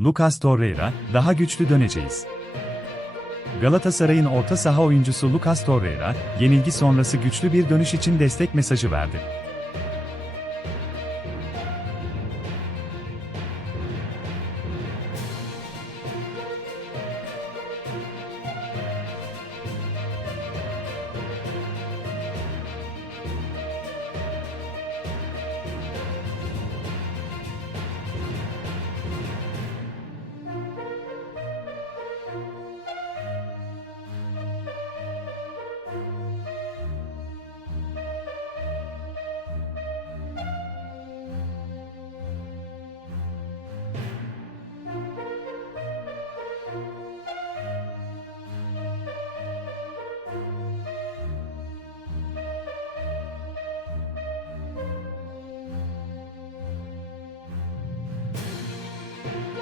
Lucas Torreira, daha güçlü döneceğiz. Galatasaray'ın orta saha oyuncusu Lucas Torreira, yenilgi sonrası güçlü bir dönüş için destek mesajı verdi.